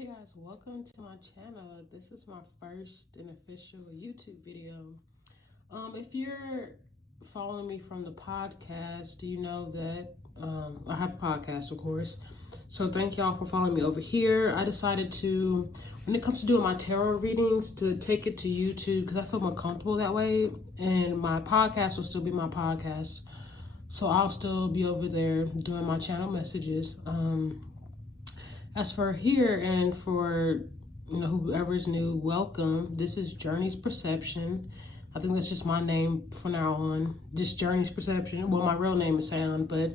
Hey guys, welcome to my channel. This is my first and official YouTube video. If you're following me from the podcast, you know that I have a podcast, of course. So thank y'all for following me over here. I decided to, when it comes to doing my tarot readings, to take it to YouTube because I feel more comfortable that way. And my podcast will still be my podcast. So I'll still be over there doing my channel messages. As for here and for whoever's new, welcome. This is Journey's Perception. I think that's just my name from now on. Just Journey's Perception. Well, my real name is Sound, but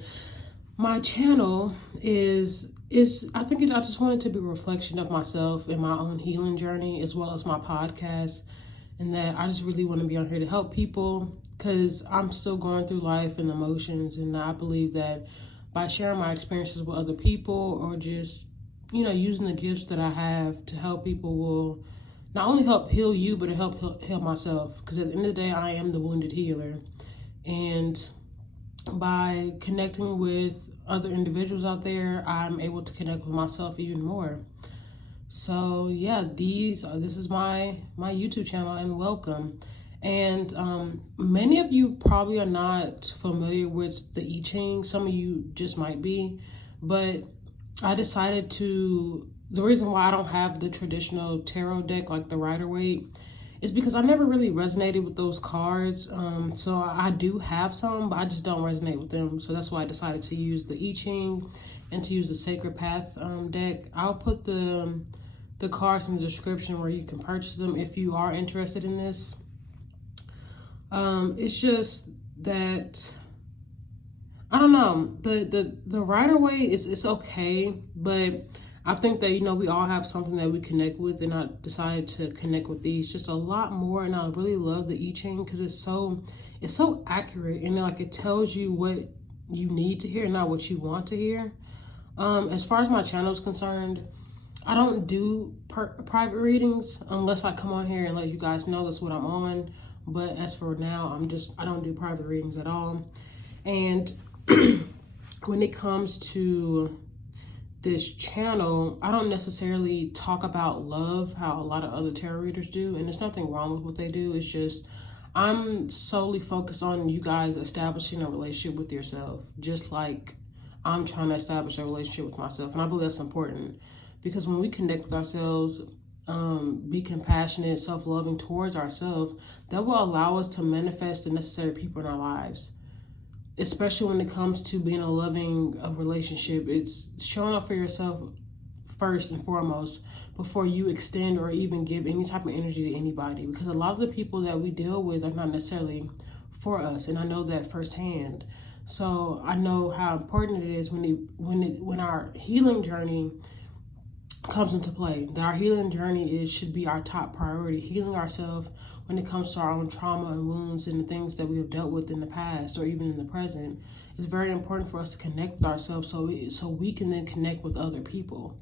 my channel is I just want it to be a reflection of myself and my own healing journey, as well as my podcast, and that I just really want to be on here to help people because I'm still going through life and emotions, and I believe that by sharing my experiences with other people or just using the gifts that I have to help people will not only help heal you, but it help heal myself. Because at the end of the day, I am the wounded healer. And by connecting with other individuals out there, I'm able to connect with myself even more. So yeah, this is my YouTube channel, and welcome. And many of you probably are not familiar with the I-Ching. Some of you just might be, but I decided the reason why I don't have the traditional tarot deck like the Rider-Waite is because I never really resonated with those cards. So I do have some, but I just don't resonate with them. So that's why I decided to use the I-Ching and to use the Sacred Path deck. I'll put the cards in the description where you can purchase them if you are interested in this. It's just that I don't know, the Rider-Waite it's okay, but I think that we all have something that we connect with, and I decided to connect with these just a lot more. And I really love the I-Ching because it's so accurate, and like it tells you what you need to hear, not what you want to hear. As far as my channel is concerned, I don't do private readings unless I come on here and let you guys know that's what I'm on. But as for now, I don't do private readings at all. And when it comes to this channel, I don't necessarily talk about love how a lot of other tarot readers do, and there's nothing wrong with what they do. It's just I'm solely focused on you guys establishing a relationship with yourself, just like I'm trying to establish a relationship with myself. And I believe that's important because when we connect with ourselves, be compassionate, self-loving towards ourselves, that will allow us to manifest the necessary people in our lives. Especially when it comes to being a loving relationship, it's showing up for yourself first and foremost before you extend or even give any type of energy to anybody. Because a lot of the people that we deal with are not necessarily for us, and I know that firsthand. So I know how important it is when our healing journey comes into play. That our healing journey should be our top priority. Healing ourselves when it comes to our own trauma and wounds and the things that we have dealt with in the past or even in the present. It's very important for us to connect with ourselves so we can then connect with other people.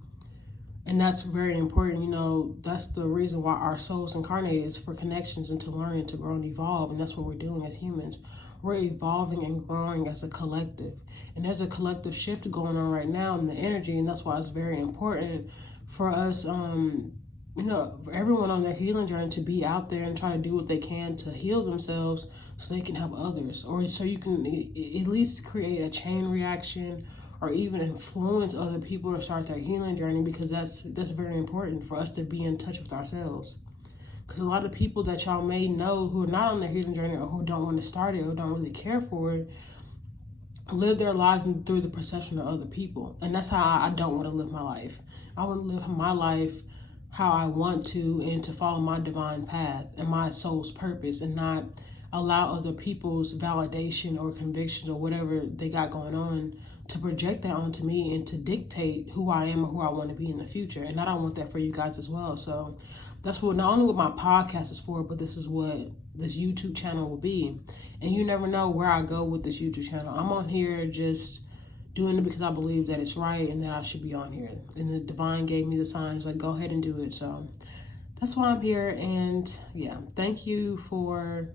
And that's very important. That's the reason why our souls incarnated is for connections and to learn and to grow and evolve. And that's what we're doing as humans. We're evolving and growing as a collective. And there's a collective shift going on right now in the energy, and that's why it's very important for us, for everyone on their healing journey to be out there and try to do what they can to heal themselves so they can help others, or so you can at least create a chain reaction or even influence other people to start their healing journey, because that's very important for us to be in touch with ourselves. Because a lot of people that y'all may know who are not on their healing journey or who don't want to start it or don't really care for it live their lives through the perception of other people. And that's how I don't want to live my life. I want to live my life how I want to, and to follow my divine path and my soul's purpose, and not allow other people's validation or convictions or whatever they got going on to project that onto me and to dictate who I am or who I want to be in the future. And I don't want that for you guys as well. So that's what not only what my podcast is for, but this is what this YouTube channel will be. And you never know where I go with this YouTube channel. I'm on here just doing it because I believe that it's right and that I should be on here. And the divine gave me the signs, like, go ahead and do it. So that's why I'm here. And yeah, thank you for,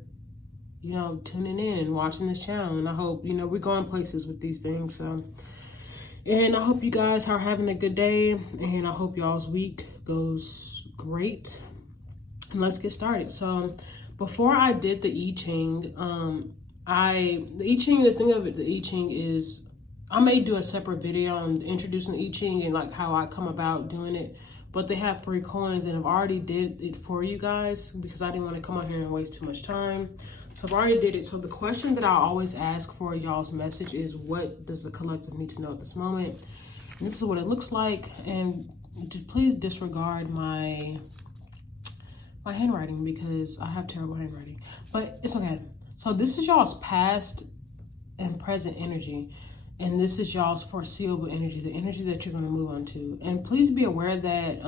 tuning in and watching this channel. And I hope, we're going places with these things. So And I hope you guys are having a good day, and I hope y'all's week goes great. And let's get started. So before I did the I-Ching, the thing of it, the I-Ching is, I may do a separate video on introducing the I-Ching and like how I come about doing it. But they have 3 coins, and I've already did it for you guys because I didn't want to come on here and waste too much time. So I've already did it. So the question that I always ask for y'all's message is, what does the collective need to know at this moment? And this is what it looks like. And please disregard my handwriting because I have terrible handwriting, but it's okay. So this is y'all's past and present energy, and this is y'all's foreseeable energy, the energy that you're going to move on to. And please be aware that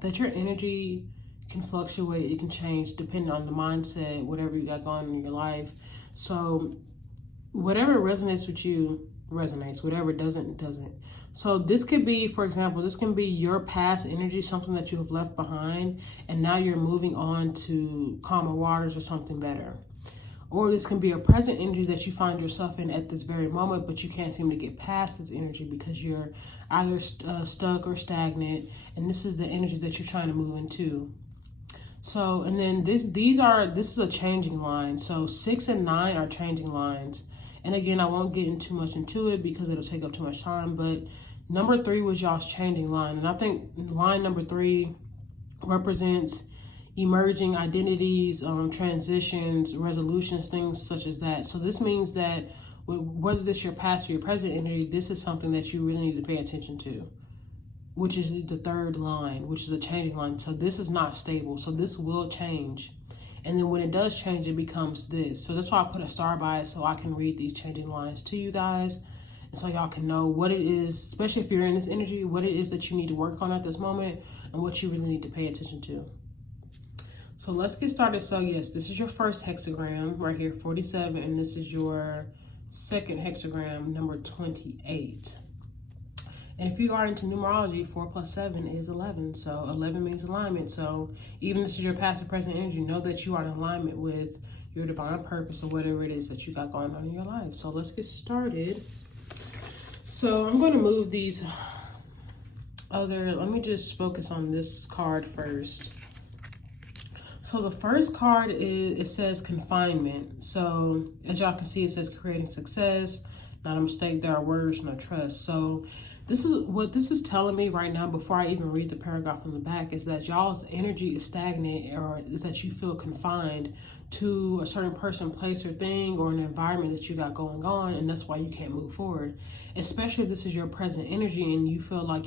that your energy can fluctuate, it can change depending on the mindset, whatever you got going on in your life. So whatever resonates with you resonates, whatever doesn't. So this could be, for example, this can be your past energy, something that you have left behind, and now you're moving on to calmer waters or something better. Or this can be a present energy that you find yourself in at this very moment, but you can't seem to get past this energy because you're either stuck or stagnant, and this is the energy that you're trying to move into. So, and then this is a changing line. So 6 and 9 are changing lines. And again, I won't get too much into it because it'll take up too much time, but number 3 was y'all's changing line. And I think line number 3 represents emerging identities, transitions, resolutions, things such as that. So this means that whether this is your past or your present energy, this is something that you really need to pay attention to, which is the 3rd line, which is a changing line. So this is not stable. So this will change. And then when it does change, it becomes this. So that's why I put a star by it, so I can read these changing lines to you guys. And so y'all can know what it is, especially if you're in this energy, what it is that you need to work on at this moment and what you really need to pay attention to. So let's get started. So yes, this is your first hexagram right here, 47. And this is your second hexagram, number 28. And if you are into numerology, 4 plus 7 is 11. So 11 means alignment. So even if this is your past and present energy, know that you are in alignment with your divine purpose or whatever it is that you got going on in your life. So let's get started. So I'm going to move these let me just focus on this card first. So the first card it says confinement. So as y'all can see, it says creating success, not a mistake, there are words, no trust. So this is what this is telling me right now before I even read the paragraph from the back, is that y'all's energy is stagnant, or is that you feel confined to a certain person, place, or thing, or an environment that you got going on, and that's why you can't move forward. Especially if this is your present energy and you feel like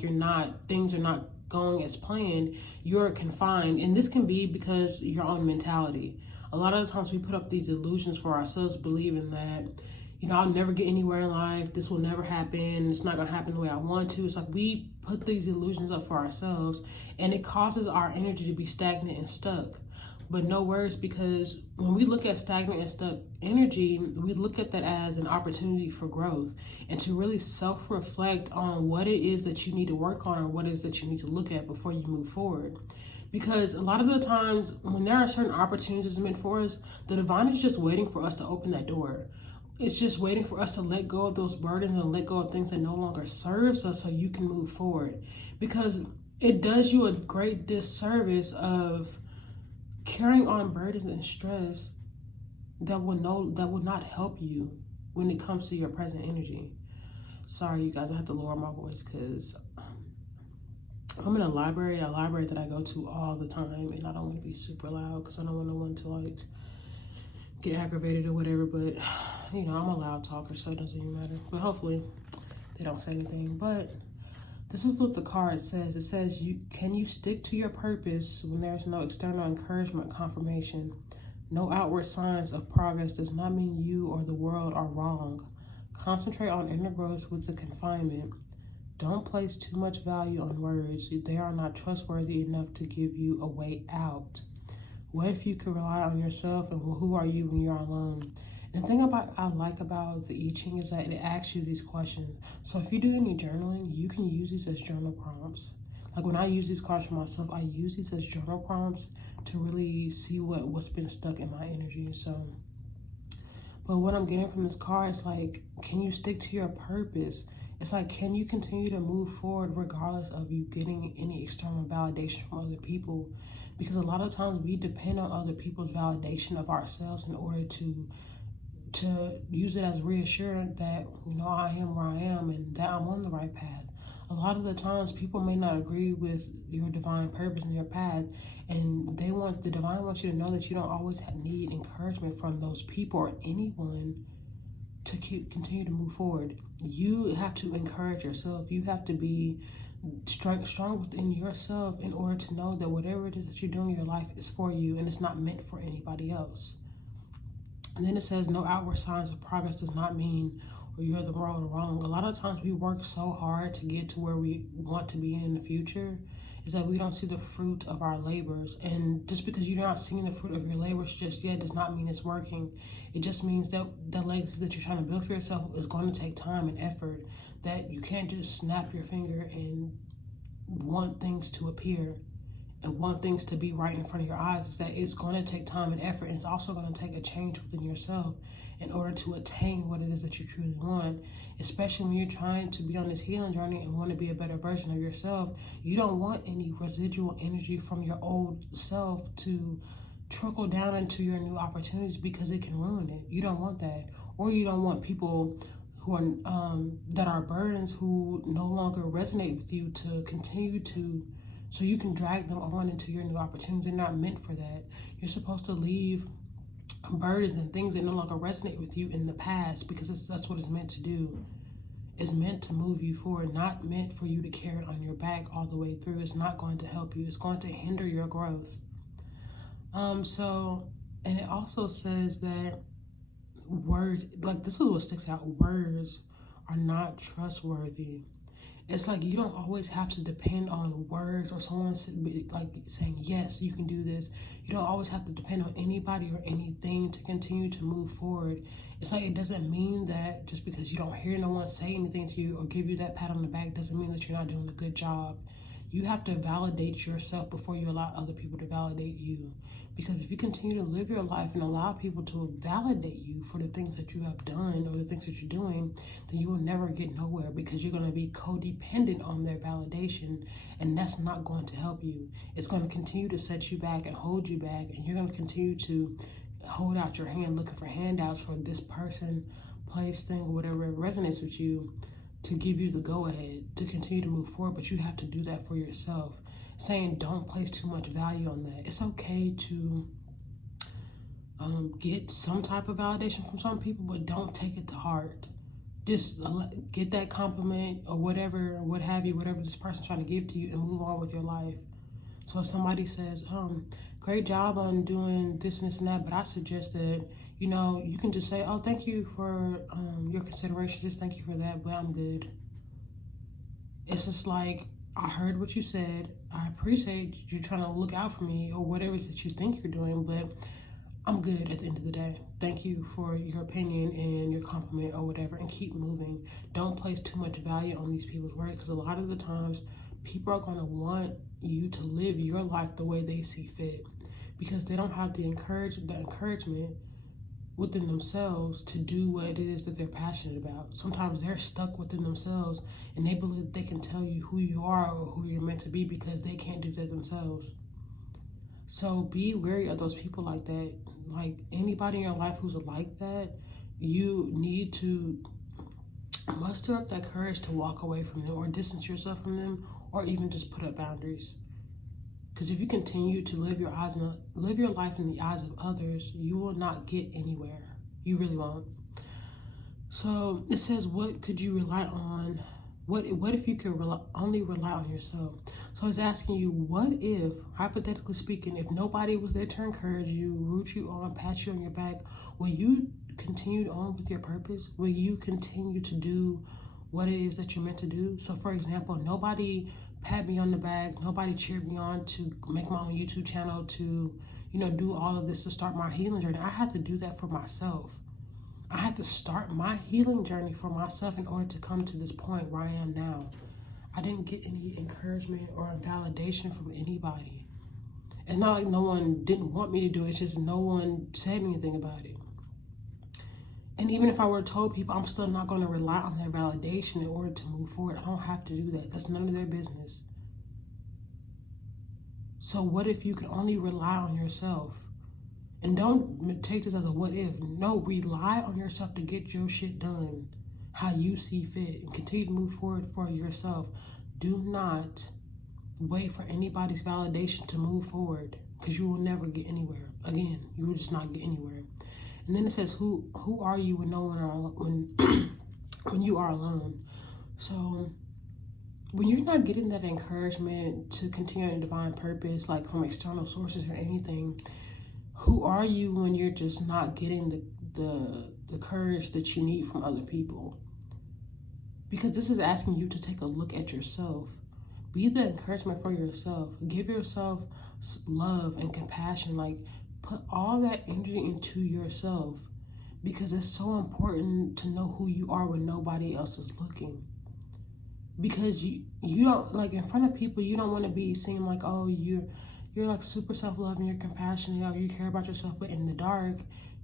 things are not going as planned, you're confined. And this can be because your own mentality. A lot of the times we put up these illusions for ourselves, believing that, I'll never get anywhere in life. This will never happen. It's not going to happen the way I want to. It's like we put these illusions up for ourselves, and it causes our energy to be stagnant and stuck. But no worries, because when we look at stagnant and stuck energy, we look at that as an opportunity for growth and to really self-reflect on what it is that you need to work on or what it is that you need to look at before you move forward. Because a lot of the times when there are certain opportunities meant for us, the divine is just waiting for us to open that door. It's just waiting for us to let go of those burdens and let go of things that no longer serves us so you can move forward. Because it does you a great disservice of carrying on burdens and stress that will not help you when it comes to your present energy. Sorry, you guys, I have to lower my voice because I'm in a library that I go to all the time, and I don't want to be super loud because I don't want no one to get aggravated or whatever. But I'm a loud talker, so it doesn't even matter. But hopefully they don't say anything. But this is what the card says. It says, can you stick to your purpose when there's no external encouragement, confirmation? No outward signs of progress does not mean you or the world are wrong. Concentrate on inner growth with the confinement. Don't place too much value on words. They are not trustworthy enough to give you a way out. What if you could rely on yourself, and who are you when you're alone? And the thing I like about the I-Ching is that it asks you these questions. So if you do any journaling, you can use these as journal prompts. Like when I use these cards for myself, I use these as journal prompts to really see what's been stuck in my energy. But what I'm getting from this card is like, can you stick to your purpose? It's like, can you continue to move forward regardless of you getting any external validation from other people? Because a lot of times we depend on other people's validation of ourselves in order to use it as reassurance that, you know, I am where I am and that I'm on the right path. A lot of the times people may not agree with your divine purpose and your path, and the divine wants you to know that you don't always need encouragement from those people or anyone to continue to move forward. You have to encourage yourself. You have to be strong within yourself in order to know that whatever it is that you're doing in your life is for you and it's not meant for anybody else. And then it says, no outward signs of progress does not mean or you're the wrong. A lot of times we work so hard to get to where we want to be in the future is that we don't see the fruit of our labors. And just because you're not seeing the fruit of your labors just yet does not mean it's working. It just means that the legacy that you're trying to build for yourself is going to take time and effort, that you can't just snap your finger and want things to appear and want things to be right in front of your eyes. Is that it's going to take time and effort, and it's also going to take a change within yourself in order to attain what it is that you truly want. Especially when you're trying to be on this healing journey and want to be a better version of yourself, you don't want any residual energy from your old self to trickle down into your new opportunities because it can ruin it. You don't want that. Or you don't want people who are that are burdens who no longer resonate with you to continue to, so you can drag them on into your new opportunities. They're not meant for that. You're supposed to leave burdens and things that no longer resonate with you in the past, because that's what it's meant to do. It's meant to move you forward, not meant for you to carry it on your back all the way through. It's not going to help you. It's going to hinder your growth. And it also says that words, like this is what sticks out, words are not trustworthy. It's like you don't always have to depend on words or someone like saying, yes, you can do this. You don't always have to depend on anybody or anything to continue to move forward. It's like it doesn't mean that just because you don't hear no one say anything to you or give you that pat on the back doesn't mean that you're not doing a good job. You have to validate yourself before you allow other people to validate you. Because if you continue to live your life and allow people to validate you for the things that you have done or the things that you're doing, then you will never get nowhere, because you're going to be codependent on their validation, and that's not going to help you. It's going to continue to set you back and hold you back, and you're going to continue to hold out your hand looking for handouts for this person, place, thing, or whatever resonates with you to give you the go-ahead to continue to move forward. But you have to do that for yourself. Saying don't place too much value on that. It's okay to get some type of validation from some people, but don't take it to heart. Just get that compliment or whatever, what have you, whatever this person's trying to give to you, and move on with your life. So if somebody says, great job on doing this and this and that, but I suggest that, you know, you can just say, oh, thank you for your consideration, just thank you for that, but I'm good. It's just like, I heard what you said. I appreciate you trying to look out for me or whatever it is that you think you're doing, but I'm good at the end of the day. Thank you for your opinion and your compliment or whatever, and keep moving. Don't place too much value on these people's words, because a lot of the times people are going to want you to live your life the way they see fit, because they don't have the encouragement within themselves to do what it is that they're passionate about. Sometimes they're stuck within themselves and they believe they can tell you who you are or who you're meant to be because they can't do that themselves. So be wary of those people like that. Like anybody in your life who's like that, you need to muster up that courage to walk away from them or distance yourself from them, or even just put up boundaries. Because if you continue to live your life in the eyes of others, you will not get anywhere. You really won't. So it says, what could you rely on? What if you could only rely on yourself? So it's asking you, what if, hypothetically speaking, if nobody was there to encourage you, root you on, pat you on your back, will you continue on with your purpose? Will you continue to do what it is that you're meant to do? So for example, nobody pat me on the back, nobody cheered me on to make my own YouTube channel, to, you know, do all of this to start my healing journey. I had to do that for myself. I had to start my healing journey for myself in order to come to this point where I am now. I didn't get any encouragement or validation from anybody. It's not like no one didn't want me to do it, it's just no one said anything about it. And even if I were told people, I'm still not going to rely on their validation in order to move forward. I don't have to do that. That's none of their business. So what if you can only rely on yourself? And don't take this as a what if. No, rely on yourself to get your shit done how you see fit and continue to move forward for yourself. Do not wait for anybody's validation to move forward, because you will never get anywhere. Again, you will just not get anywhere. And then it says, who are you when no one are when you are alone? So when you're not getting that encouragement to continue in divine purpose, like from external sources or anything, who are you when you're just not getting the courage that you need from other people? Because this is asking you to take a look at yourself. Be the encouragement for yourself. Give yourself love and compassion. Like, put all that energy into yourself, because it's so important to know who you are when nobody else is looking. Because you don't, like, in front of people, you don't want to be seen like, oh, you're like super self-loving, you're compassionate, oh, you care about yourself. But in the dark,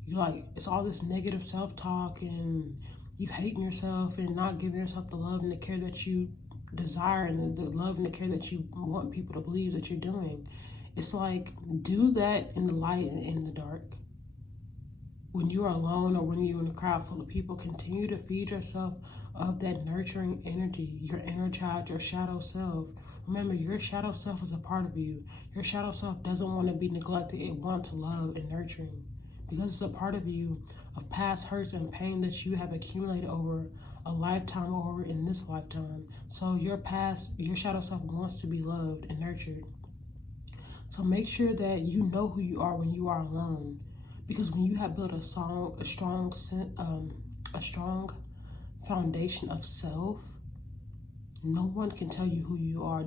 you like, it's all this negative self-talk, and you hating yourself and not giving yourself the love and the care that you desire, and the love and the care that you want people to believe that you're doing. It's like, do that in the light and in the dark. When you're alone or when you're in a crowd full of people, continue to feed yourself of that nurturing energy, your inner child, your shadow self. Remember, your shadow self is a part of you. Your shadow self doesn't want to be neglected. It wants love and nurturing, because it's a part of you, of past hurts and pain that you have accumulated over a lifetime or over in this lifetime. So your shadow self wants to be loved and nurtured. So make sure that you know who you are when you are alone, because when you have built a strong foundation of self, no one can tell you who you are,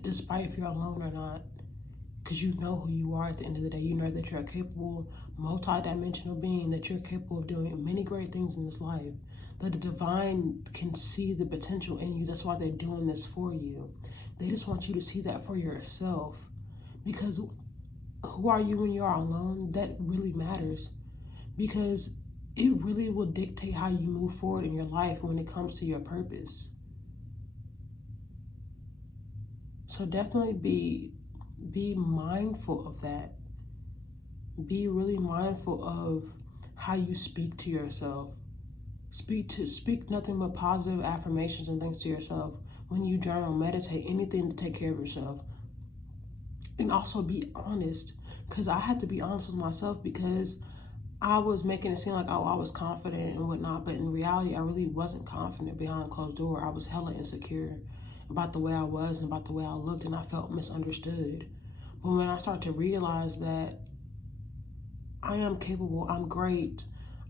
despite if you're alone or not, because you know who you are at the end of the day. You know that you're a capable, multi-dimensional being, that you're capable of doing many great things in this life, that the divine can see the potential in you. That's why they're doing this for you. They just want you to see that for yourself, because who are you when you are alone? That really matters, because it really will dictate how you move forward in your life when it comes to your purpose. So definitely be mindful of that. Be really mindful of how you speak to yourself. Speak nothing but positive affirmations and things to yourself when you journal, meditate, anything to take care of yourself. And also be honest, because I had to be honest with myself, because I was making it seem like, oh, I was confident and whatnot, but in reality, I really wasn't confident behind a closed door. I was hella insecure about the way I was and about the way I looked, and I felt misunderstood. But when I start to realize that I am capable, I'm great,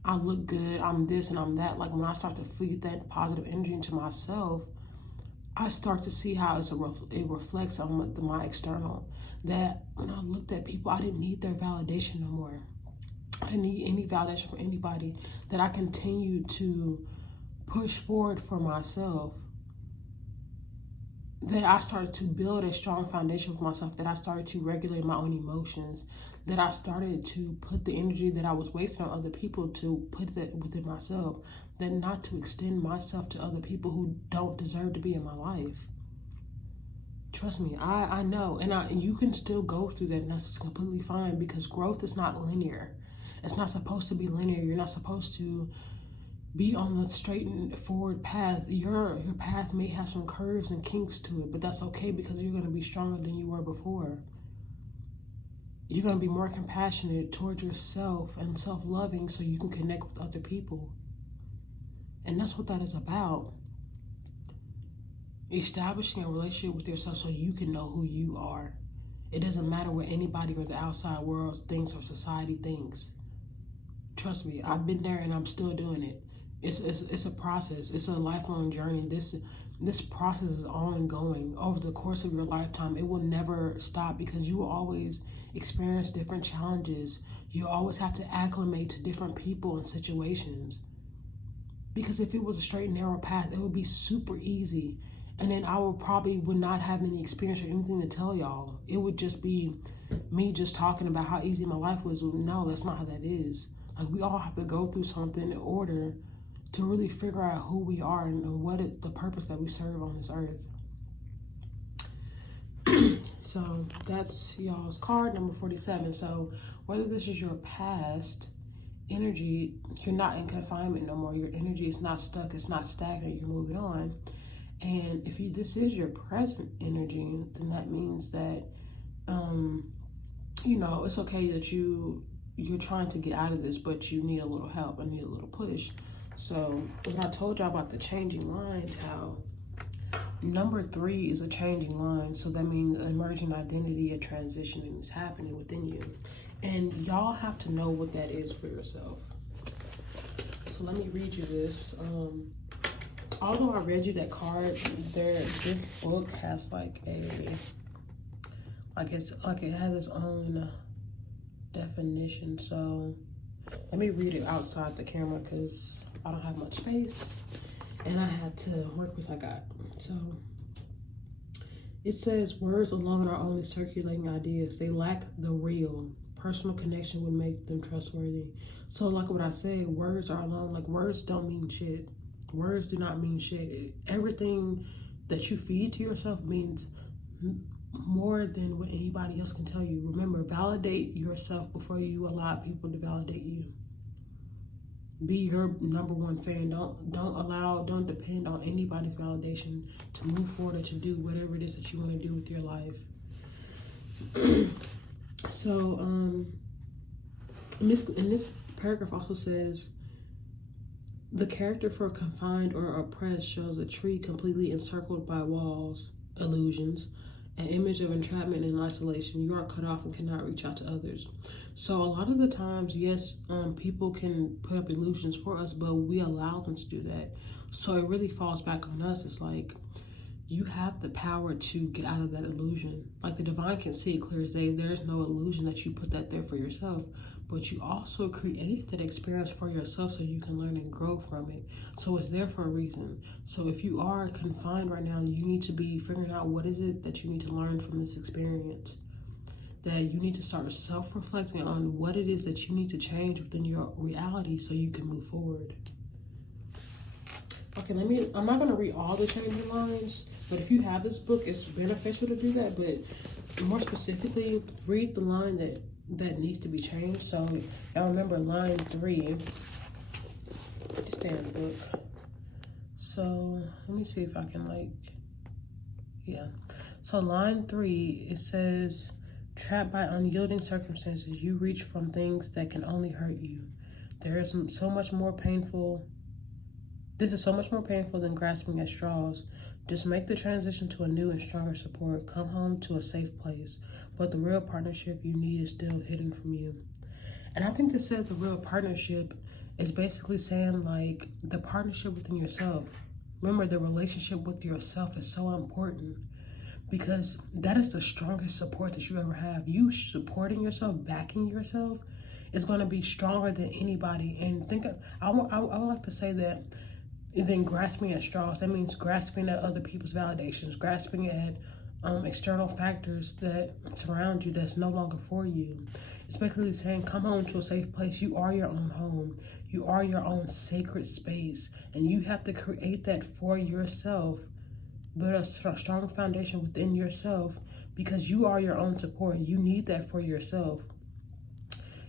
I look good, I'm this and I'm that, like when I start to feed that positive energy into myself, I start to see how it reflects on my external. That when I looked at people, I didn't need their validation no more. I didn't need any validation from anybody. That I continued to push forward for myself. That I started to build a strong foundation for myself. That I started to regulate my own emotions. That I started to put the energy that I was wasting on other people to put that within myself. That not to extend myself to other people who don't deserve to be in my life. Trust me, I know. And you can still go through that, and that's completely fine, because growth is not linear. It's not supposed to be linear. You're not supposed to be on the straight and forward path. Your path may have some curves and kinks to it, but that's okay, because you're going to be stronger than you were before. You're going to be more compassionate towards yourself and self-loving, so you can connect with other people. And that's what that is about. Establishing a relationship with yourself so you can know who you are. It doesn't matter what anybody or the outside world thinks or society thinks. Trust me, I've been there and I'm still doing it. It's a process. It's a lifelong journey. This process is ongoing over the course of your lifetime. It will never stop, because you will always experience different challenges. You always have to acclimate to different people and situations. Because if it was a straight and narrow path, it would be super easy. And then I would not have any experience or anything to tell y'all. It would just be me just talking about how easy my life was. No, that's not how that is. Like, we all have to go through something in order to really figure out who we are and what is the purpose that we serve on this earth. So that's y'all's card number 47. So whether this is your past energy, you're not in confinement no more. Your energy is not stuck. It's not stagnant. You're moving on. And if this is your present energy, then that means that, you know, it's okay that you're trying to get out of this, but you need a little help. I need a little push. So when I told y'all about the changing lines, how number 3 is a changing line. So that means emerging identity, a transition is happening within you. And y'all have to know what that is for yourself. So let me read you this. Although I read you that card, this book has like it has its own definition. So let me read it outside the camera because I don't have much space and I had to work with what I got. So it says, words alone are only circulating ideas. They lack the real. Personal connection would make them trustworthy. So like what I said, words are alone. Like, words don't mean shit. Words do not mean shit. Everything that you feed to yourself means more than what anybody else can tell you. Remember, validate yourself before you allow people to validate you. Be your number one fan. Don't depend on anybody's validation to move forward or to do whatever it is that you want to do with your life. So, in this paragraph also says, the character for confined or oppressed shows a tree completely encircled by walls, illusions, an image of entrapment and isolation. You are cut off and cannot reach out to others. So a lot of the times, yes, people can put up illusions for us, but we allow them to do that. So it really falls back on us. It's like, you have the power to get out of that illusion. Like, the divine can see it clear as day. There's no illusion that you put that there for yourself, but you also create that experience for yourself so you can learn and grow from it. So it's there for a reason. So if you are confined right now, you need to be figuring out what is it that you need to learn from this experience. That you need to start self-reflecting on what it is that you need to change within your reality so you can move forward. Okay, I'm not going to read all the changing lines, but if you have this book, it's beneficial to do that. But more specifically, read the line that needs to be changed. So y'all remember line 3. Just stay in the book. So let me see if I can So line 3, it says, trapped by unyielding circumstances, you reach from things that can only hurt you. This is so much more painful than grasping at straws. Just make the transition to a new and stronger support. Come home to a safe place. But the real partnership you need is still hidden from you. And I think this says the real partnership is basically saying, like, the partnership within yourself. Remember, the relationship with yourself is so important because that is the strongest support that you ever have. You supporting yourself, backing yourself is going to be stronger than anybody. And I would like to say that, and then grasping at straws, that means grasping at other people's validations, grasping at external factors that surround you that's no longer for you. It's basically saying, come home to a safe place. You are your own home. You are your own sacred space. And you have to create that for yourself. Build a strong foundation within yourself because you are your own support. You need that for yourself.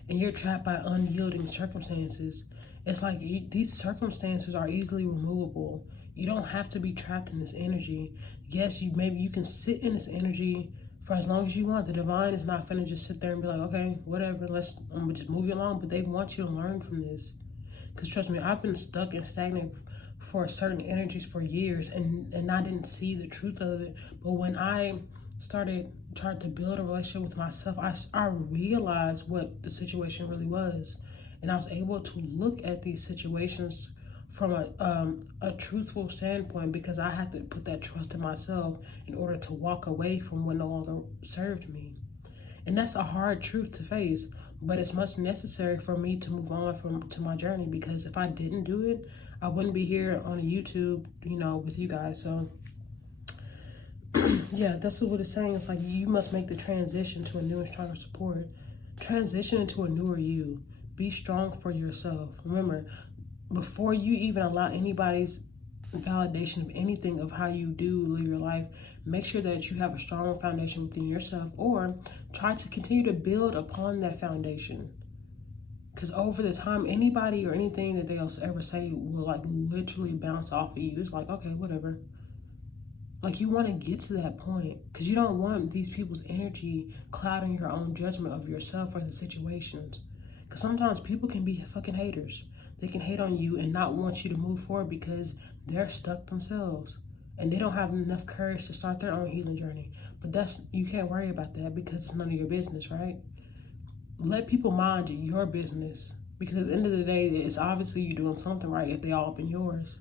And you're trapped by unyielding circumstances. It's like these circumstances are easily removable. You don't have to be trapped in this energy. Yes, maybe you can sit in this energy for as long as you want. The divine is not finna just sit there and be like, okay, whatever, let's just move you along. But they want you to learn from this. Because trust me, I've been stuck and stagnant for certain energies for years and I didn't see the truth of it. But when I tried to build a relationship with myself, I realized what the situation really was. And I was able to look at these situations from a truthful standpoint because I had to put that trust in myself in order to walk away from what no longer served me. And that's a hard truth to face, but it's much necessary for me to move on to my journey, because if I didn't do it, I wouldn't be here on YouTube, with you guys. So yeah, that's what it's saying. It's like you must make the transition to a new and stronger support. Transition into a newer you. be strong for yourself. Remember, before you even allow anybody's validation of anything of how you do live your life, make sure that you have a strong foundation within yourself, or try to continue to build upon that foundation. Because over the time, anybody or anything that they'll ever say will like literally bounce off of you. It's like, okay, whatever. Like, you want to get to that point, because you don't want these people's energy clouding your own judgment of yourself or the situations. Because sometimes people can be fucking haters. They can hate on you and not want you to move forward because they're stuck themselves and they don't have enough courage to start their own healing journey. But you can't worry about that because it's none of your business, right? Let people mind your business, because at the end of the day, it's obviously you doing something right if they all up in yours.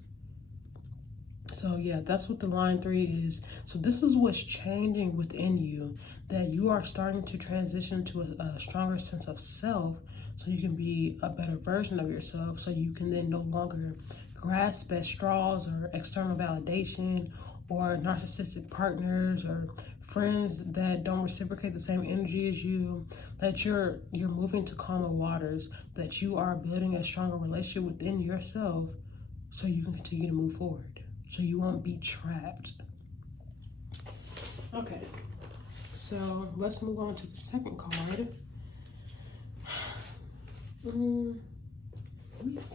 So yeah, that's what the line 3 is. So this is what's changing within you, that you are starting to transition to a stronger sense of self, so you can be a better version of yourself, so you can then no longer grasp at straws or external validation or narcissistic partners or friends that don't reciprocate the same energy as you, that you're moving to calmer waters, that you are building a stronger relationship within yourself so you can continue to move forward, so you won't be trapped. Okay, so let's move on to the second card. Let me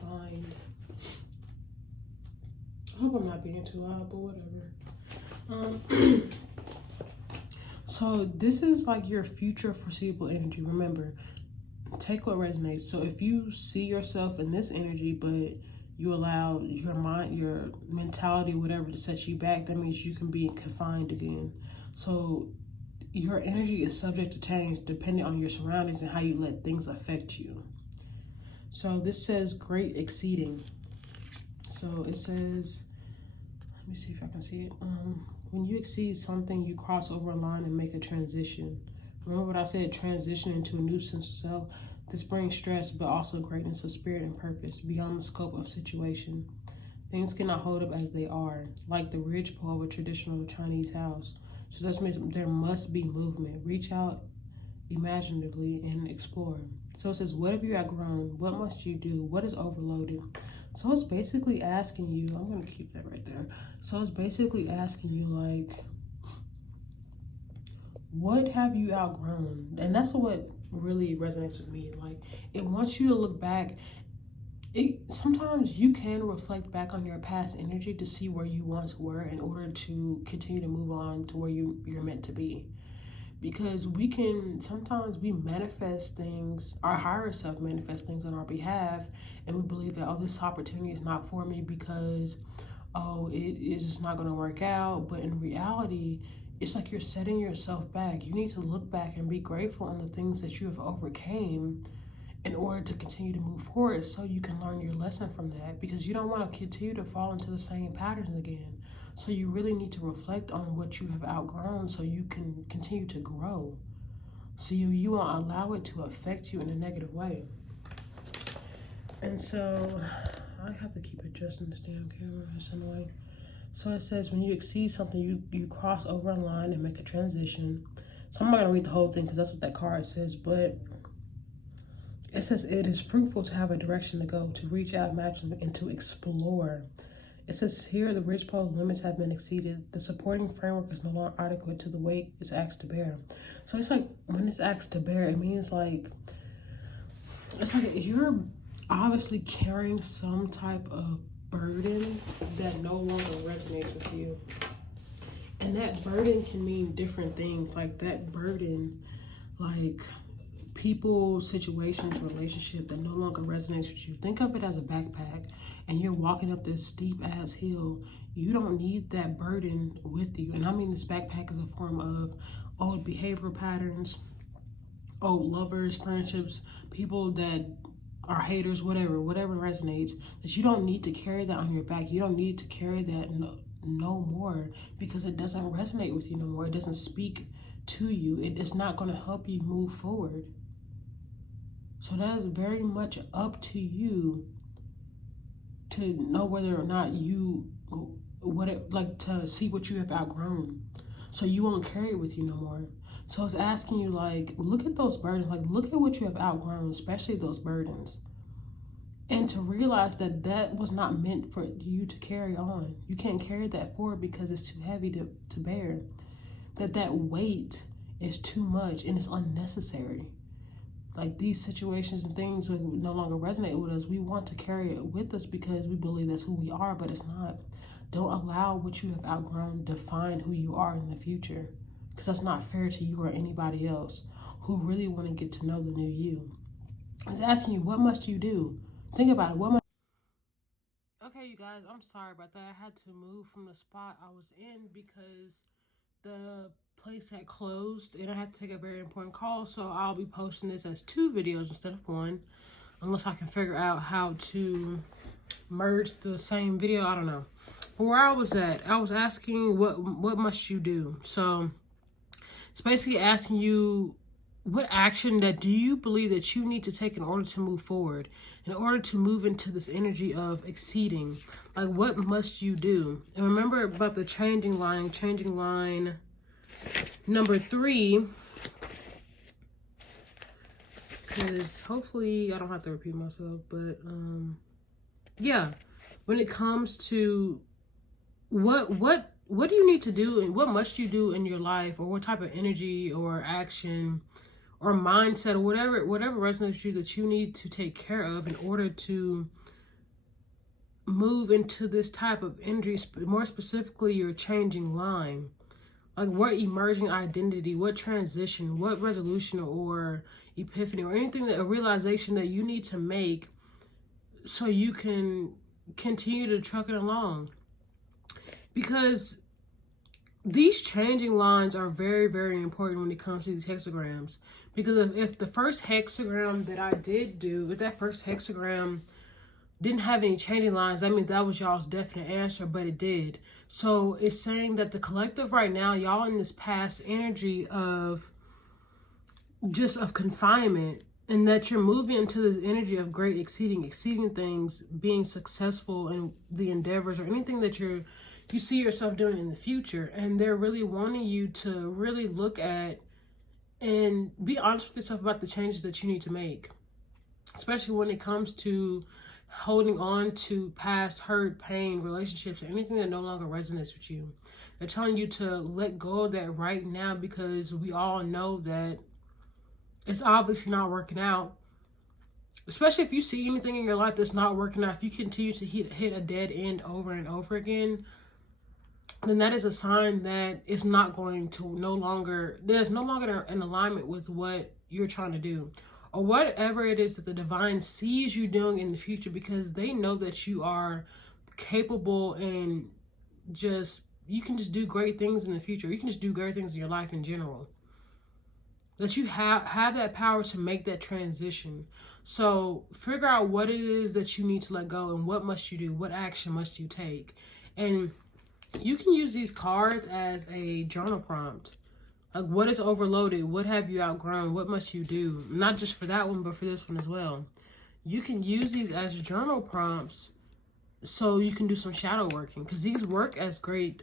find. I hope I'm not being too loud, but whatever. So this is like your future foreseeable energy. Remember, take what resonates. So if you see yourself in this energy, but you allow your mind, your mentality, whatever, to set you back, that means you can be confined again. So your energy is subject to change depending on your surroundings and how you let things affect you. So this says great exceeding. So it says, let me see if I can see it. When you exceed something, you cross over a line and make a transition. Remember what I said, transition into a new sense of self. This brings stress, but also greatness of spirit and purpose beyond the scope of situation. Things cannot hold up as they are, like the ridgepole of a traditional Chinese house. So that means there must be movement. Reach out imaginatively and explore. So it says, what have you outgrown? What must you do? What is overloaded? So it's basically asking you, I'm going to keep that right there. So it's basically asking you, like, what have you outgrown? And that's what really resonates with me. Like, it wants you to look back. Sometimes you can reflect back on your past energy to see where you once were in order to continue to move on to where you're meant to be. Because sometimes we manifest things, our higher self manifests things on our behalf, and we believe that, oh, this opportunity is not for me because, oh, it is just not going to work out. But in reality, it's like you're setting yourself back. You need to look back and be grateful on the things that you have overcame in order to continue to move forward, so you can learn your lesson from that, because you don't want to continue to fall into the same patterns again. So you really need to reflect on what you have outgrown so you can continue to grow. So you won't allow it to affect you in a negative way. And so I have to keep adjusting this damn camera. It's annoying. So it says, when you exceed something, you cross over a line and make a transition. So I'm not going to read the whole thing because that's what that card says, but it says it is fruitful to have a direction to go, to reach out, imagine, and to explore. It says here, the ridgepole limits have been exceeded. The supporting framework is no longer adequate to the weight it's asked to bear. So it's like, when it's asked to bear, it means like, it's like you're obviously carrying some type of burden that no longer resonates with you. And that burden can mean different things. Like that burden, like people, situations, relationship that no longer resonates with you. Think of it as a backpack, and you're walking up this steep ass hill. You don't need that burden with you. And I mean, this backpack is a form of old behavioral patterns, old lovers, friendships, people that are haters, whatever resonates, that you don't need to carry that on your back. You don't need to carry that no more, because it doesn't resonate with you no more. It doesn't speak to you. It's not going to help you move forward. So that is very much up to you to know whether or not to see what you have outgrown. So you won't carry it with you no more. So it's asking you, like, look at those burdens. Like, look at what you have outgrown, especially those burdens. And to realize that that was not meant for you to carry on. You can't carry that forward because it's too heavy to bear. That weight is too much and it's unnecessary. Like, these situations and things would no longer resonate with us. We want to carry it with us because we believe that's who we are, but it's not. Don't allow what you have outgrown define who you are in the future, because that's not fair to you or anybody else who really want to get to know the new you. It's asking you, what must you do? Think about it. Okay, you guys, I'm sorry about that. I had to move from the spot I was in because the place had closed and I had to take a very important call. So I'll be posting this as 2 videos instead of 1, unless I can figure out how to merge the same video. I don't know. But where I was at, I was asking what must you do? So it's basically asking you, what action that do you believe that you need to take in order to move forward, in order to move into this energy of exceeding? Like, what must you do? And remember about the changing line number 3, because hopefully I don't have to repeat myself, but yeah, when it comes to what do you need to do and what must you do in your life, or what type of energy or action or mindset or whatever resonates with you that you need to take care of in order to move into this type of energy, more specifically your changing line. Like, what emerging identity, what transition, what resolution or epiphany or anything, that a realization that you need to make so you can continue to truck it along. Because these changing lines are very, very important when it comes to these hexagrams. Because if the first hexagram that I did do, if that first hexagram didn't have any changing lines, that means that was y'all's definite answer, but it did. So it's saying that the collective right now, y'all in this past energy of just of confinement, and that you're moving into this energy of great exceeding things, being successful in the endeavors or anything that you see yourself doing in the future. And they're really wanting you to really look at and be honest with yourself about the changes that you need to make, especially when it comes to holding on to past hurt, pain, relationships, or anything that no longer resonates with you. They're telling you to let go of that right now, because we all know that it's obviously not working out. Especially if you see anything in your life that's not working out, if you continue to hit a dead end over and over again, then that is a sign that it's not going to there's no longer an alignment with what you're trying to do, or whatever it is that the divine sees you doing in the future, because they know that you are capable and you can just do great things in the future. You can just do great things in your life in general. That you have that power to make that transition. So figure out what it is that you need to let go, and what must you do? What action must you take? And you can use these cards as a journal prompt. Like, what is overloaded? What have you outgrown? What must you do? Not just for that one, but for this one as well. You can use these as journal prompts so you can do some shadow working, because these work as great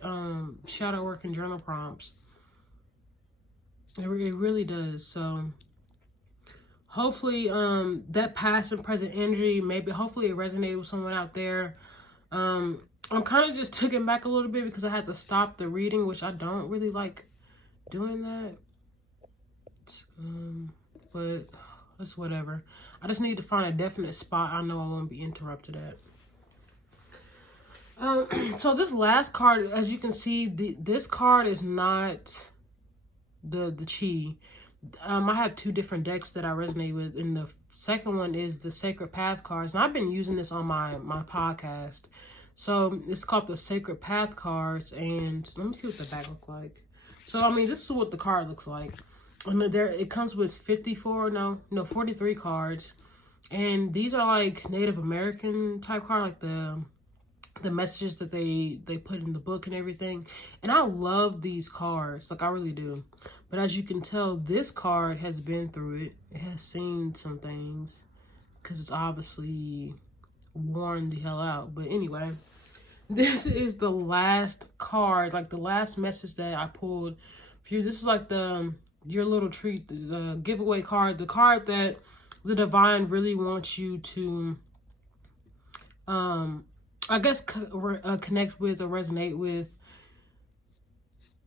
shadow work and journal prompts. It really does. So hopefully that past and present energy, hopefully it resonated with someone out there. I'm kind of just taken back a little bit because I had to stop the reading, which I don't really like doing that. But it's whatever. I just need to find a definite spot I know I won't be interrupted at. So this last card, as you can see, this card is not the chi. I have 2 different decks that I resonate with, and the second one is the Sacred Path cards, and I've been using this on my podcast. So it's called the Sacred Path cards, and let me see what the back looks like. So I mean, this is what the card looks like. And it comes with 43 cards, and these are like Native American type card, like the messages that they put in the book and everything. And I love these cards, like I really do. But as you can tell, this card has been through it. It has seen some things, because it's obviously worn the hell out. But anyway, This is the last card, like the last message that I pulled for you. This is like your little treat, the giveaway card, the card that the divine really wants you to, I guess, connect with or resonate with.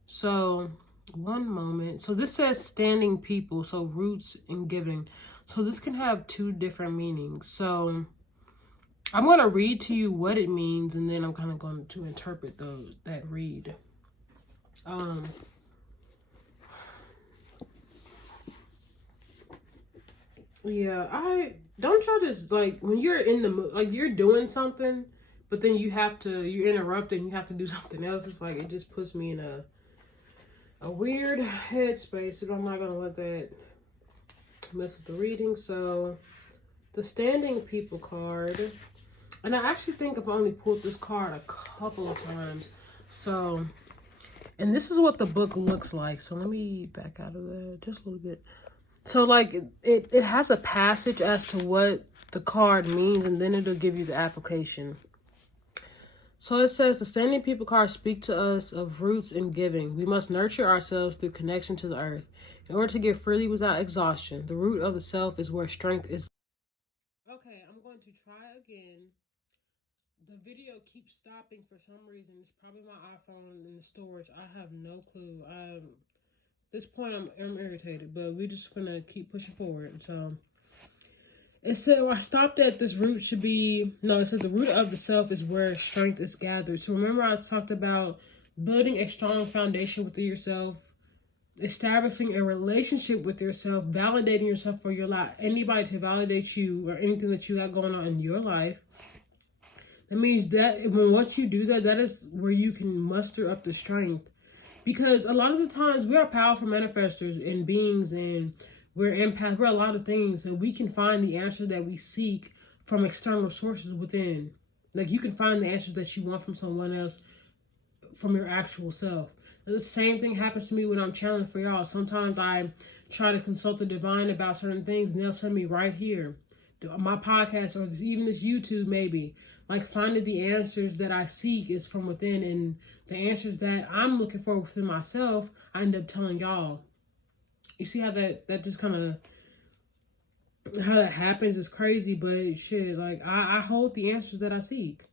So, one moment. So this says standing people, so roots and giving. So this can have two different meanings. So I'm going to read to you what it means, and then I'm kind of going to interpret that read. Yeah, don't y'all just, like, when you're in the mood, like, you're doing something, but then you're interrupted and you have to do something else. It's like, it just puts me in a weird headspace, and I'm not going to let that mess with the reading. So, the standing people card, and I actually think I've only pulled this card a couple of times. So, and this is what the book looks like. So let me back out of that just a little bit. So like it has a passage as to what the card means, and then it'll give you the application. So it says, the standing people card speak to us of roots and giving. We must nurture ourselves through connection to the earth. In order to give freely without exhaustion, the root of the self is where strength is. Okay, I'm going to try again. The video keeps stopping for some reason. It's probably my iPhone in the storage. I have no clue. At this point, I'm irritated, but we're just gonna keep pushing forward. So it said, I stopped at this root should be, no, it said the root of the self is where strength is gathered. So remember I talked about building a strong foundation within yourself, establishing a relationship with yourself, validating yourself for your life, anybody to validate you or anything that you got going on in your life. That means that once you do that, that is where you can muster up the strength. Because a lot of the times we are powerful manifestors and beings, and we're empaths, we're a lot of things, and we can find the answer that we seek from external sources within. Like, you can find the answers that you want from someone else from your actual self. And the same thing happens to me when I'm channeling for y'all. Sometimes I try to consult the divine about certain things, and they'll send me right here. My podcast, or even this YouTube, maybe. Like, finding the answers that I seek is from within, and the answers that I'm looking for within myself, I end up telling y'all. You see how that just kind of, how that happens is crazy, but shit, like, I hold the answers that I seek.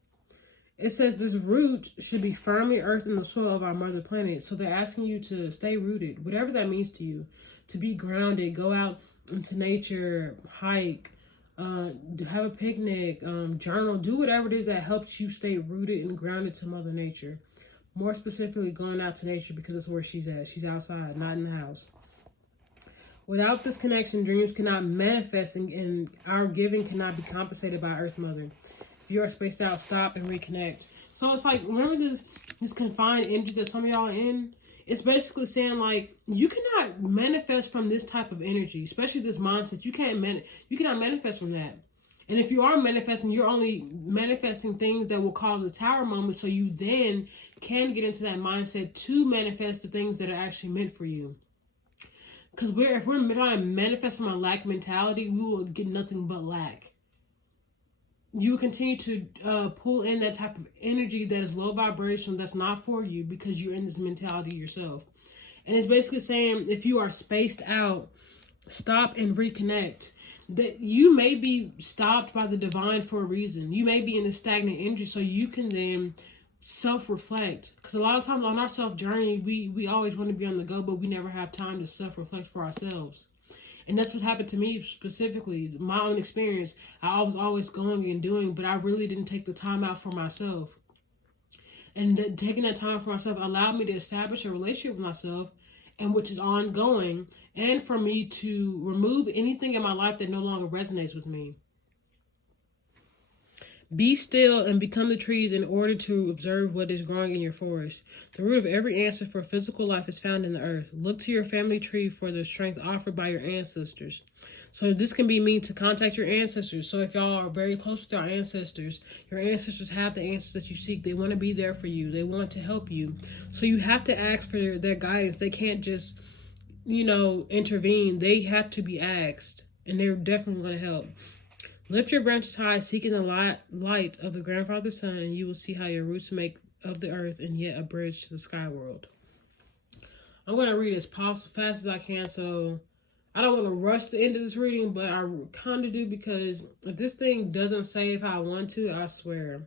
It says this root should be firmly earthed in the soil of our mother planet. So they're asking you to stay rooted, whatever that means to you, to be grounded, go out into nature, hike, have a picnic, journal, do whatever it is that helps you stay rooted and grounded to Mother Nature. More specifically, going out to nature, because that's where she's at. She's outside, not in the house. Without this connection, dreams cannot manifest, and our giving cannot be compensated by Earth Mother. If you are spaced out, stop and reconnect. So it's like, remember this confined energy that some of y'all are in? It's basically saying, like, you cannot manifest from this type of energy, especially this mindset. You cannot manifest from that. And if you are manifesting, you're only manifesting things that will cause a tower moment, so you then can get into that mindset to manifest the things that are actually meant for you. Because if we're trying to manifest from a lack mentality, we will get nothing but lack. You will continue to pull in that type of energy that is low vibration, that's not for you, because you're in this mentality yourself. And it's basically saying, if you are spaced out, stop and reconnect. That you may be stopped by the divine for a reason. You may be in the stagnant energy, so you can then self-reflect. Because a lot of times on our self-journey, we always want to be on the go, but we never have time to self-reflect for ourselves. And that's what happened to me specifically. My own experience, I was always going and doing, but I really didn't take the time out for myself. And taking that time for myself allowed me to establish a relationship with myself, and which is ongoing, and for me to remove anything in my life that no longer resonates with me. Be still and become the trees in order to observe what is growing in your forest. The root of every answer for physical life is found in the earth. Look to your family tree for the strength offered by your ancestors. So this can be mean to contact your ancestors. So if y'all are very close with your ancestors have the answers that you seek. They want to be there for you. They want to help you. So you have to ask for their guidance. They can't just, intervene. They have to be asked, and they're definitely going to help. Lift your branches high, seeking the light of the grandfather's sun, and you will see how your roots make of the earth and yet a bridge to the sky world. I'm going to read as fast as I can, so I don't want to rush the end of this reading, but I kind of do, because if this thing doesn't save how I want to, I swear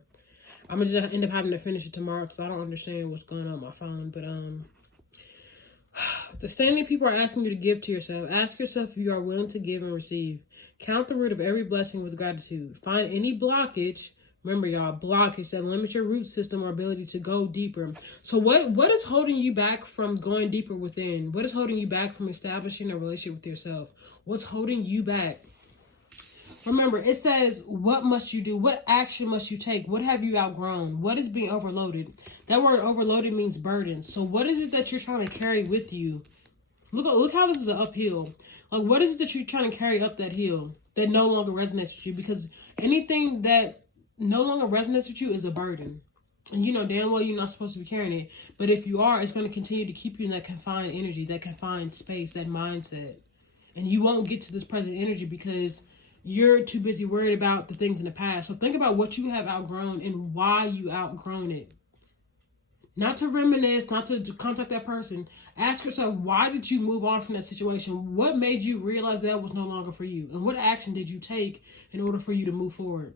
I'm going to just end up having to finish it tomorrow, because I don't understand what's going on my phone. But the standing people are asking you to give to yourself. Ask yourself if you are willing to give and receive. Count the root of every blessing with gratitude. Find any blockage. Remember, y'all, blockage that limits your root system or ability to go deeper. So what is holding you back from going deeper within? What is holding you back from establishing a relationship with yourself? What's holding you back? Remember, it says, what must you do? What action must you take? What have you outgrown? What is being overloaded? That word overloaded means burden. So what is it that you're trying to carry with you? Look how this is an uphill. Like, what is it that you're trying to carry up that hill that no longer resonates with you? Because anything that no longer resonates with you is a burden. And you know damn well you're not supposed to be carrying it. But if you are, it's going to continue to keep you in that confined energy, that confined space, that mindset. And you won't get to this present energy because you're too busy worried about the things in the past. So think about what you have outgrown and why you outgrown it. Not to reminisce, not to contact that person. Ask yourself, why did you move on from that situation? What made you realize that was no longer for you? And what action did you take in order for you to move forward?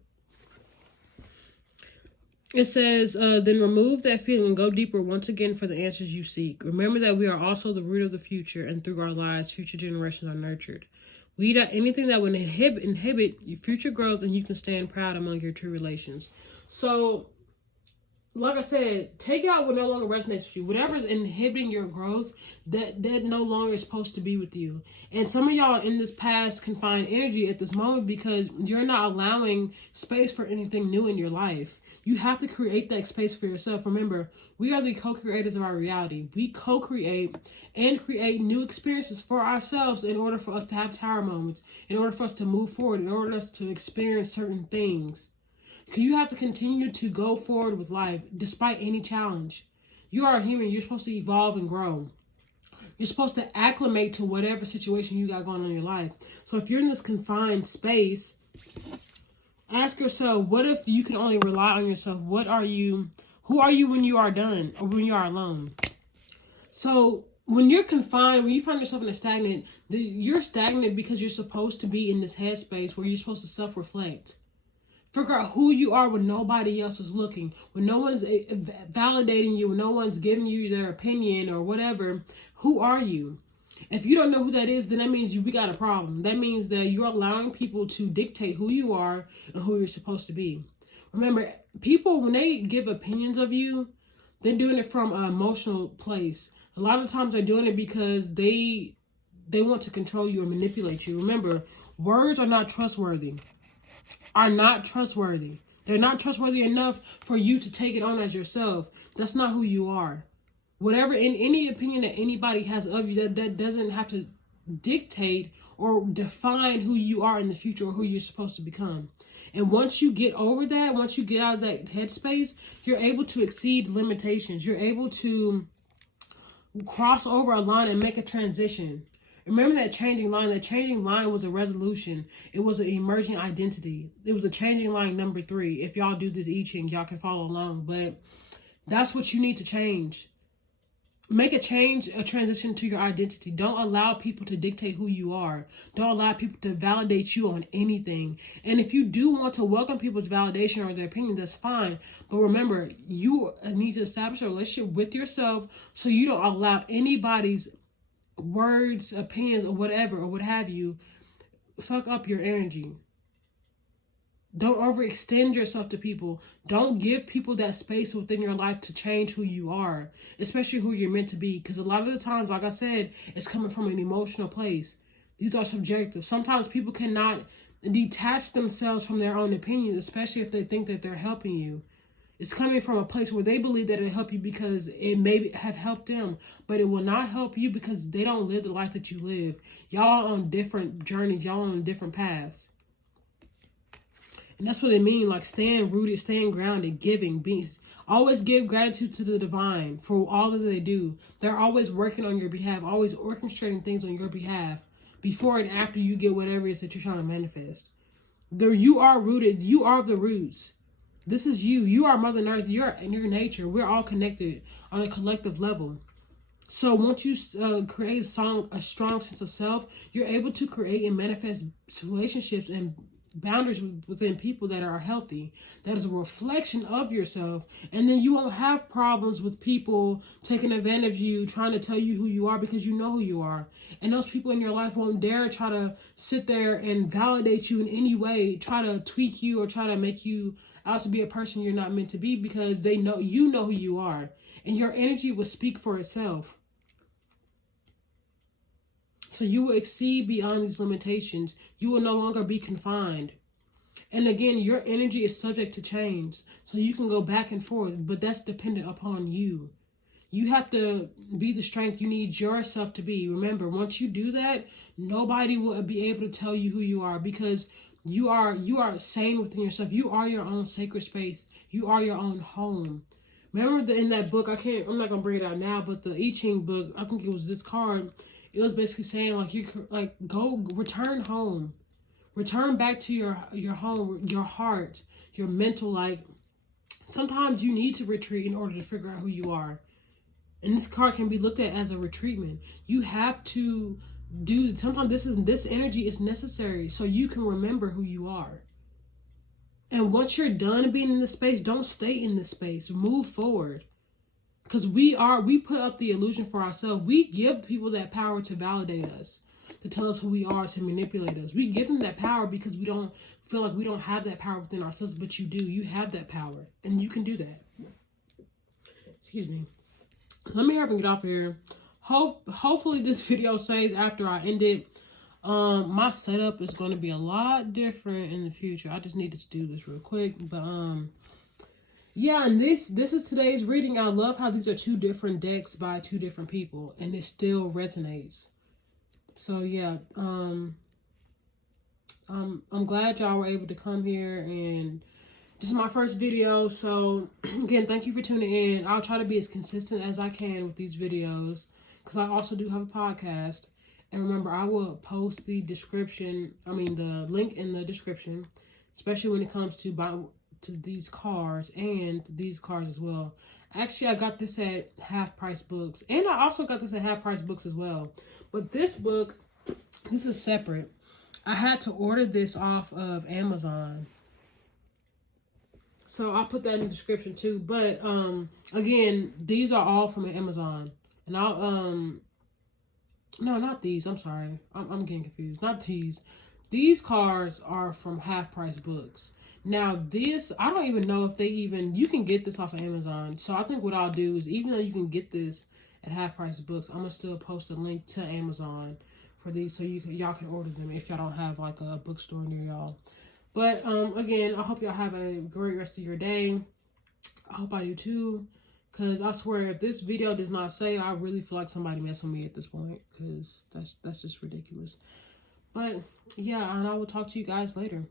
It says, then remove that feeling and go deeper once again for the answers you seek. Remember that we are also the root of the future, and through our lives, future generations are nurtured. Weed out anything that would inhibit your future growth, and you can stand proud among your true relations. So, like I said, take out what no longer resonates with you. Whatever is inhibiting your growth, that no longer is supposed to be with you. And some of y'all are in this past confined energy at this moment because you're not allowing space for anything new in your life. You have to create that space for yourself. Remember, we are the co-creators of our reality. We co-create and create new experiences for ourselves in order for us to have tower moments, in order for us to move forward, in order for us to experience certain things. So you have to continue to go forward with life despite any challenge. You are a human. You're supposed to evolve and grow. You're supposed to acclimate to whatever situation you got going on in your life. So if you're in this confined space, ask yourself, what if you can only rely on yourself? Who are you when you are done or when you are alone? So when you're confined, when you find yourself in a stagnant, you're stagnant because you're supposed to be in this headspace where you're supposed to self-reflect. Figure out who you are when nobody else is looking, when no one's validating you, when no one's giving you their opinion or whatever. Who are you? If you don't know who that is, then that means we got a problem. That means that you're allowing people to dictate who you are and who you're supposed to be. Remember, people, when they give opinions of you, they're doing it from an emotional place. A lot of times they're doing it because they want to control you or manipulate you. Remember, words are not trustworthy. They're not trustworthy enough for you to take it on as yourself. That's not who you are. Whatever, in any opinion that anybody has of you, that doesn't have to dictate or define who you are in the future or who you're supposed to become. And once you get over that, once you get out of that headspace, you're able to exceed limitations. You're able to cross over a line and make a transition. Remember that changing line? That changing line was a resolution. It was an emerging identity. It was a changing line number 3. If y'all do this I-Ching, y'all can follow along. But that's what you need to change. Make a change, a transition to your identity. Don't allow people to dictate who you are. Don't allow people to validate you on anything. And if you do want to welcome people's validation or their opinion, that's fine. But remember, you need to establish a relationship with yourself so you don't allow anybody's words, opinions, or whatever, or what have you, fuck up your energy. Don't overextend yourself to people. Don't give people that space within your life to change who you are, especially who you're meant to be. Because a lot of the times, like I said, it's coming from an emotional place. These are subjective. Sometimes people cannot detach themselves from their own opinions, especially if they think that they're helping you. It's coming from a place where they believe that it'll help you because it may have helped them, but it will not help you because they don't live the life that you live. Y'all are on different journeys. Y'all on different paths. And that's what it means, like staying rooted, staying grounded, giving, always give gratitude to the divine for all that they do. They're always working on your behalf, always orchestrating things on your behalf before and after you get whatever it is that you're trying to manifest. You are rooted. You are the roots. This is you. You are Mother Earth. You're nature. We're all connected on a collective level. So once you create a strong sense of self, you're able to create and manifest relationships and boundaries within people that are healthy. That is a reflection of yourself. And then you won't have problems with people taking advantage of you, trying to tell you who you are, because you know who you are. And those people in your life won't dare try to sit there and validate you in any way, try to tweak you or try to make you out to be a person you're not meant to be, because they know you know who you are. And your energy will speak for itself. So you will exceed beyond these limitations. You will no longer be confined. And again, your energy is subject to change. So you can go back and forth, but that's dependent upon you. You have to be the strength you need yourself to be. Remember, once you do that, nobody will be able to tell you who you are, because you are sane within yourself. You are your own sacred space. You are your own home. Remember in that book, I'm not going to bring it out now, but the I-Ching book, I think it was this card. It was basically saying, go return home. Return back to your home, your heart, your mental. Sometimes you need to retreat in order to figure out who you are. And this card can be looked at as a retreatment. You have to sometimes this energy is necessary so you can remember who you are. And once you're done being in this space, don't stay in this space. Move forward. Because we put up the illusion for ourselves. We give people that power to validate us, to tell us who we are, to manipulate us. We give them that power because we don't feel like we don't have that power within ourselves, but you do. You have that power, and you can do that. Excuse me. Let me hurry and get off of here. Hopefully this video says after I end it. My setup is going to be a lot different in the future. I just needed to do this real quick, but yeah, and this is today's reading. I love how these are two different decks by two different people, and it still resonates. So yeah, I'm glad y'all were able to come here, and this is my first video. So again, thank you for tuning in. I'll try to be as consistent as I can with these videos, because I also do have a podcast. And remember, I will post the link in the description, especially when it comes to these cards and these cards as well. Actually, I got this at Half Price Books, and I also got this at Half Price Books as well. But this book, this is separate. I had to order this off of Amazon, so I'll put that in the description too. But again, these are all from Amazon, and I'll no, not these. I'm sorry, I'm getting confused. Not these. These cards are from Half Price Books. Now this, I don't even know if you can get this off of Amazon. So I think what I'll do is, even though you can get this at Half Price Books, I'm gonna still post a link to Amazon for these, so y'all can order them if y'all don't have like a bookstore near y'all. But again, I hope y'all have a great rest of your day. I hope I do too, because I swear, if this video does not say, I really feel like somebody messed with me at this point, because that's just ridiculous. But yeah, and I will talk to you guys later.